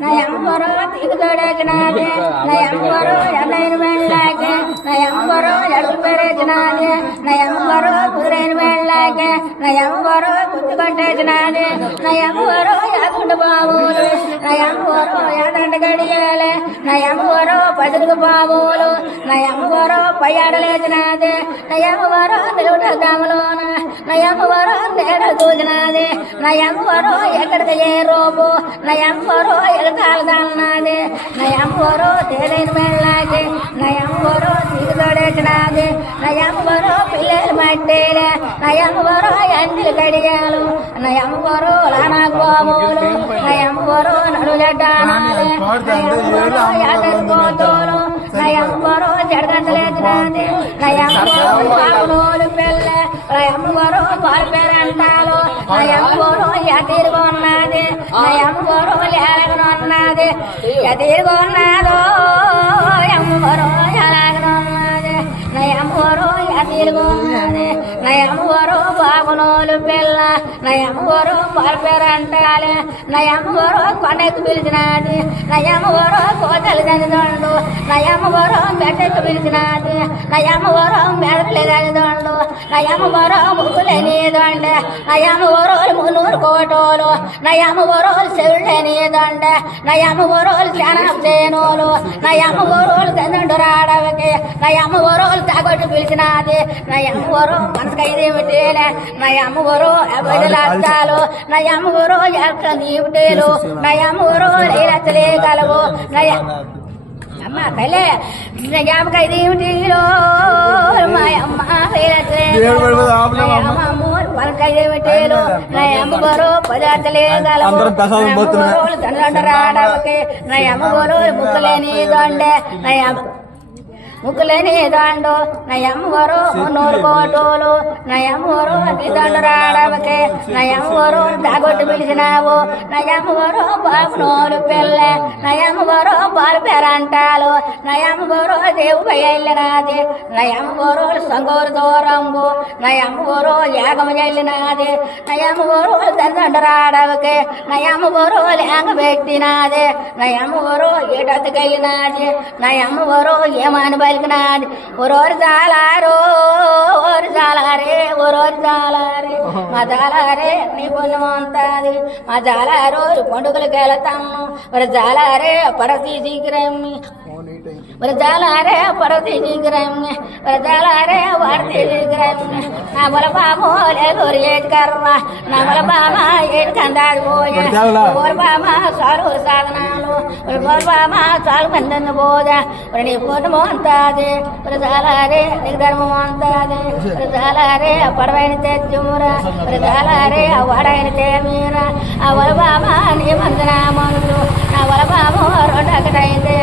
నయంబరో తిగుదొడగినాది నయంబరో ఎడైన వెళ్ళాగే నయంబరో ఎడుగు పెరిగినాది నయంబరో కుదిరైన వెళ్ళాగే నయంబరో కుత్తుకొట్టేసినాది నయంబరో ఎదుండు బాబులు నయంబరో ఎదండ గడియాలే నయంబరో పదుగు బాబులు నయంబరో పయ్యాడలేసినాది నయంబరో నిలువుట గ్రామలోన నయంబరో నేడ దూజినాది నయంబరో ఎక్కడికి ఏ రోబు నయంబరో ఎగతాలదాలనాది నయంబరో తేదైన వెళ్ళాది నయంబరో తిరుగుదొడేసినాది నయంబరో పిల్లలు మట్టేలే నయంబరో అంజలి గడియాలు నయంబరో లానాకు బాబులు నయంబరో నడుజడ్డానాలే నయంబరో యాదరి పోతోలు నయంబరో జడగంటలేసినాది నయంబరో బాబులోలు పెళ్ళే నయంబరో పాలు పేరంటాలు నయంబరో ఎదిరిగొన్నది నయంబరో లేలగనున్నది ఎదిరిగొన్నదో ఎంబరో ఎలాగనున్నది నయంబరో ఎదిరిగొన్నది నయంబరో బాబులోలు పిల్ల నయంబరో పాలు పేరంటాలి నయంబరో కొండకు పిలిచినది నయంబరో కోతలు తల్లిదండ్రులు నయంబరో మెట్టకు పిలిచినది నయంబరో మెదలు తల్లిదండ్రులు నయంబరో ముగ్గులేనిదండే నయంబరో మున్నూరు కోటోలు నయంబరో చెవుళ్ళేనిదండే నయంబరో జనం చేనోలు నయంబరో తండ్రి రాడవకి నయంబరో తగొట్టు పిలిచినది నయంబరో మనసుకైదేమిటేలే నయంబరో అబద్ధలాస్తాలు నయంబరో ఎక్క నీవుటేలు నయంబరో లేలచ్చలే గలవు అమ్మ తల్లే యాభకైదేమిటిలో మాయమ్మ పలకైదేమిటేలు నయమ్మగోరు పదార్థలే గలవు తండ్రి రాడవకి నయమ్మగోరు ముక్కలేని దొండే ముక్కులేని దండు నయంబరో మున్నూరు కోటోలు నయంబరో దండు రాడవకే నయంబరో దాగొట్టు పిలిచినావు నయంబరో బాబునోలు పిల్లె నయంబరో పాలు పేరంటాలు నయంబరో దేవు వెళ్ళినది నయంబరో సంగోరు దూరంబు నయంబరో యాగము చెల్లినది నయంబరో దండు రాడవకే నయంబరో లేంగ పెట్టినది నయంబరో ఏటెళ్ళినది నయంబరో ఏమని పలికినాది ఒరోరు జాలారో ఓరు జాలారే ఒరోరు జాలారే మా జాలారే నీ పుణ్యం అంతది మా జాలారో పండుగలకు వెళతాము ఒక జాలారే పరతి శీఘ్రమ్మి ఒక జాలారే పరతి శీఘ్రమ్మి ఒక జాలారే వారతి శీఘ్రమ్మి నా బలపాము లేదోరు ఏటి కర్ర నా బలపామ ఏటి కందాడి పోయే బోరపామ సారు సాధనాలు బోరపామ సాగు మందని పోదా నీ పూర్ణము అంతది ఒక జాలారే నీకు ధర్మం అంతది ఒక జాలారే పడవైన తెచ్చుమురా ఒక జాలారే వాడైన తేమీరా ఆ బలపామ నీ మందిన మనులు నా బలపాము రెండు అక్కడైతే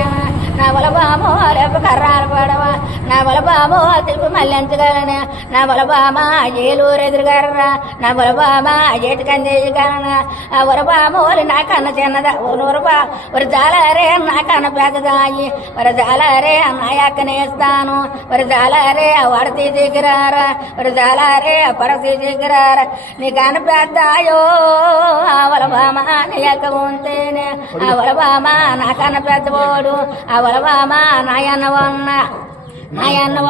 నా బలపాము రేపు కర్రాలు పడవ నా బలపాము తిరుపు మళ్ళించగలన నా బలపామ ఏలూరు ఎదురుగర్ర నా బలపామ ఏటికందేయగలన ఆ బలపాములు నాకన్న చిన్నదా ఓ నూరుపా ఒక జాలారే నాకన్న పెద్దదాయి ఒక జాలారే నా యక్కనేస్తాను ఒక జాలారే వడతీ దిగిరారా ఒక జాలారే పడతీ దిగిరారా నీకన్న పెద్దాయో ఆ బలపామ నీ యొక్క ఉంటేనే ఆ బలపామ నాకన్న పెద్దవాడు ఆ బలపామ నాయన్న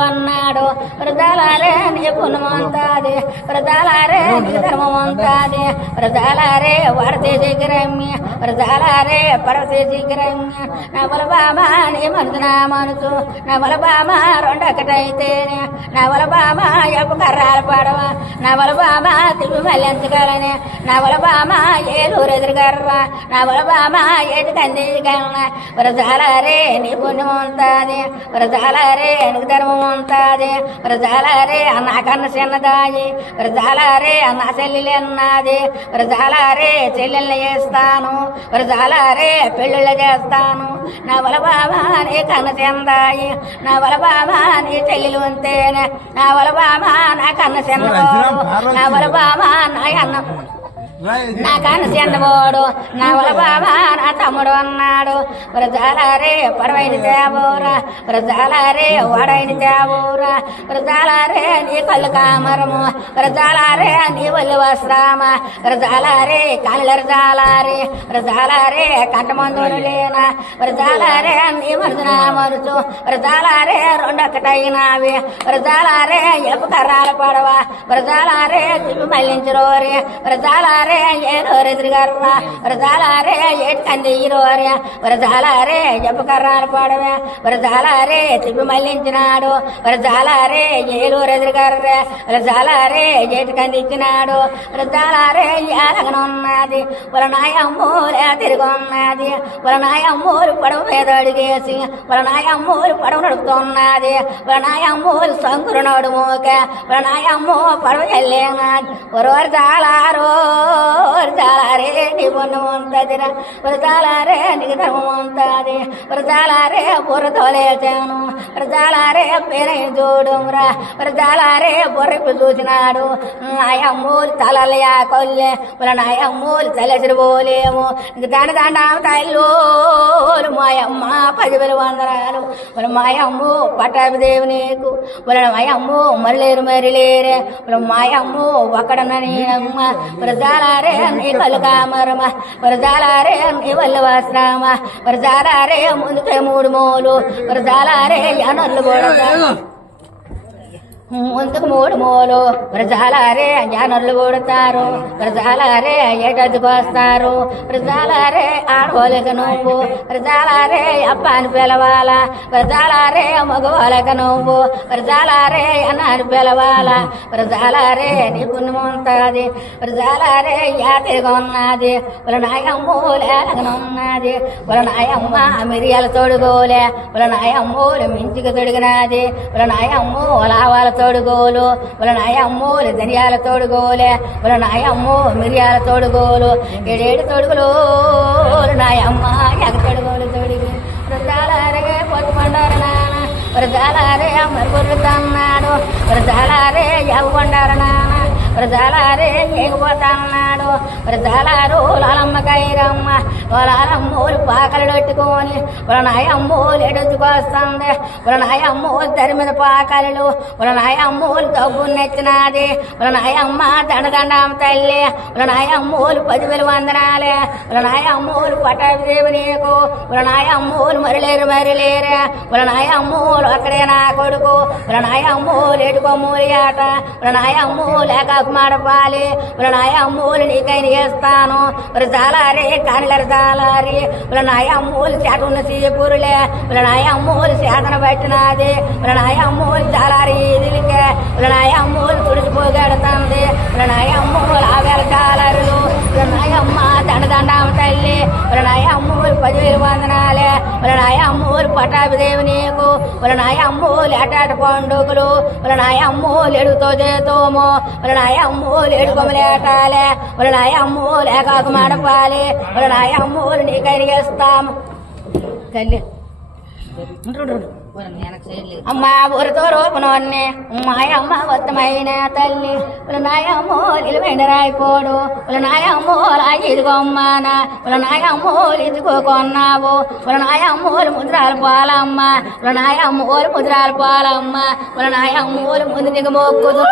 ఉన్నాడు వృధాలారే నీ పుణ్యం అంతది వృధాలారే నీ ధర్మం అంతది వృధాలారే వాడతే దిగిరమ్మి వృధాలారే పడతే దిగిరమ్మి నా బలపామ నీ మనసు నా మనసు నా బలపామ రెండు అక్కడైతేనే నా బలపామ ఎప్పు కర్రాలు పడవ నా బలపామ తిరుగు మళ్ళించగలనే నా బలపామ ఏలూరు ఎదురుగర్ర నా బలపామ ఏటి కందిగలన వృధాలారే నీ పుణ్యం అంతది వృధాలారే నీకు ధర్మం అంతది వృధాలారే నాకన్న చిన్నదాయి వృధాలారే నా చెల్లెలు అన్నది వృధాలారే చెల్లెళ్ళు చేస్తాను వృధాలారే పెళ్ళిళ్ళు చేస్తాను నా బలపామ నీ కన్న చిన్నదాయి నా బలపామ నీ చెల్లెలు అంతేనే నా బలపామ నా కన్న చిన్నవాడు నా బలపామ నా అన్న నా కన్ను చిన్నబోడు నా వల బాబా నా తమ్ముడు అన్నాడు వ్రతాలారే పడవైన తేవోరా వ్రతాలారే వాడైన తేవోరా వ్రతాలారే నీ కళ్ళు కామరము వ్రతాలారే నీ వల్లి వస్త్రామ వ్రతాలారే కాళ్ళరజాలారే వ్రతాలారే కంటమందులు లేనా వ్రతాలారే నీ మరుదున మరుచు వ్రతాలారే రెండొక్కటైనావి వ్రతాలారే ఎప్పుకర్రాల పడవ వ్రతాలారే తిప్పి మళ్ళించరోరే వ్రతాలారే ఏరోరెదురుగర్రా వ్రతాలారే ఏటి కందిరోరే వ్రతాలారే ఎప్పుకర్రాల పడవే వ్రతాలారే తిప్పి మళ్ళించినాడు వ్రతాలారే ఏలూరెదురుగర్రే వ్రతాలారే ఏటి కందిచ్చినాడు వ్రతాలారే ఏలగనున్నది వాళ్ళ నాయమ్మూలే తిరుగున్నది వాళ్ళ నాయమ్మూలు పడవ మీద అడిగేసి వాళ్ళ నాయమ్మూలు పడవ నడుపుతున్నది వాళ్ళ నాయమ్మూలు సంకురు నడుమోక వాళ్ళ నాయమ్మూ పడవ వెళ్ళేనాది ఒరవరు చాలారో చాలారే నీ పొన్ను ఉంటదిరా వరచాలారే నీకు ధర్మం ఉంటుంది వరచాలారే బుర్ర తోలేచాను వరచాలారే పేరై చూడురా వరచాలారే బుర్రపు చూసినాడు నాయమ్మూలు తలలయా కొల్లె వాళ్ళ నాయమ్మూలు తలసిరి పోలేము ఇంక దాని దండం తల్లోలు మాయమ్మ 10,000 వందనాలు వాళ్ళ మాయమ్ము పట్టాభిదేవి నీకు వాళ్ళ మాయమ్ము మళ్ళీరు మరిలేరే వాళ్ళ మాయమ్ము ఒక్కడనని అమ్మ వరచాలారే నీ కళ్ళు కామరమ వరచాలారే నీ వల్లి వస్త్రామ వరచాలారే ముందుకే 3 మూలు వరచాలారే ఎనర్లు కూడా ముందుకు 3 మూలు వ్రతాలారే జానర్లు కొడతారు వ్రతాలారే ఏటద్దుకు వస్తారు వ్రతాలారే ఆడవాళ్ళక నువ్వు వ్రతాలారే అప్ప అని పిలవాల వ్రతాలారే మగవాళ్ళక నువ్వు వ్రతాలారే అన్న అని పిలవాల వ్రతాలారే నీ పుణ్యం ఉంటుంది వ్రతాలారే యాతిగా ఉన్నది వాళ్ళ నాయమ్ము లేలగనున్నది వాళ్ళ నాయమ్మ మిరియాల తొడుగోలే వాళ్ళ నాయమ్మూలు మించికి తొడిగినది వాళ్ళ నాయమ్ము లావాల తోడుగోలు వాళ్ళ నాయమ్మూలు ధనియాల తోడుగోలే వాళ్ళ నాయమ్ము మిరియాల తోడుగోలు 7 తొడుగులు నాయమ్మ ఎగ తొడుగోలు తొడిగి వృద్ధాలారే పొత్తుకొండారు నాన్న వృద్ధాలారే మరుగుర్రు తన్నాడు వృద్ధాలారే ఎగకొండారు నాన్న వృద్ధాలారే ఎగిపోతాన్నాడు వృద్ధాలారు లాలమ్మ కైరమ్మ వాళ్ళమ్మూలు పాకలు పెట్టుకొని వాళ్ళ నాయమ్మూలు ఎడుచుకొస్తుంది వాళ్ళ నాయమ్మూలు దరి మీద పాకలు వాళ్ళ నాయమ్మూలు తగ్గున్నెచ్చినది వాళ్ళ నాయమ్మ దండదండం తల్లి వాళ్ళ నాయమ్మూలు 10,000 వందనాలే వాళ్ళ నాయమ్మూలు పట్టాభిదేవి నీకు వాళ్ళ నాయమ్మూలు మరిలేరే వాళ్ళ నాయమ్మూలు అక్కడే నా కొడుకు వాళ్ళ నాయమ్మూలు ఎడుకోమూలి ఆట వాళ్ళ నాయమ్మూలు లేక మాడపాలి వాళ్ళ నాయమ్మూలు నీకైనా చేస్తాను వాళ్ళ చాలారే కానిలరు చాలారి వాళ్ళ నాయమ్మూలు చేటున్న సీపురులే వాళ్ళ నాయమ్మూలు చేతన పట్టినది వాళ్ళ నాయమ్మూలు చాలారి ఇదిలికే వాళ్ళ నాయమ్మూలు తుడిచిపోగెడుతుంది వాళ్ళ నాయమ్మూలు ఆవేల చాలరులు వాళ్ళ నాయమ్మ దండదండం తల్లి వాళ్ళ నాయమ్మూలు 10,000 వందనాలే వాళ్ళ నాయమ్మూలు పట్టాభిదేవి నీకు వాళ్ళ నాయమ్మూలు ఏటాట పండుగలు వాళ్ళ నాయమ్మూలు ఎడుతో చేతోము వాళ్ళ నాయమ్మూలు ఎడుకొమలేటాలే వాళ్ళ నాయమ్మూలు ఏకాకు మాడపాలి వాళ్ళ నాయమ్మూలు నీకైనా చేస్తాము తల్లి అమ్మ ఊరితో రూపనోన్ని మాయమ్మ ఉత్తమైన తల్లి వాళ్ళ నాయమ్మూలు ఇలువైన రాయిపోడు వాళ్ళ నాయమ్మూలు ఇదిగొమ్మాన వాళ్ళ నాయమ్మూలు ఇదిగోకొన్నావు వాళ్ళ నాయమ్మూలు ముద్రాల పాలమ్మ వాళ్ళ నాయమ్మూలు ముద్రాల పాలమ్మ వాళ్ళ నాయమ్మూలు ముందు నీకు మొక్కుదు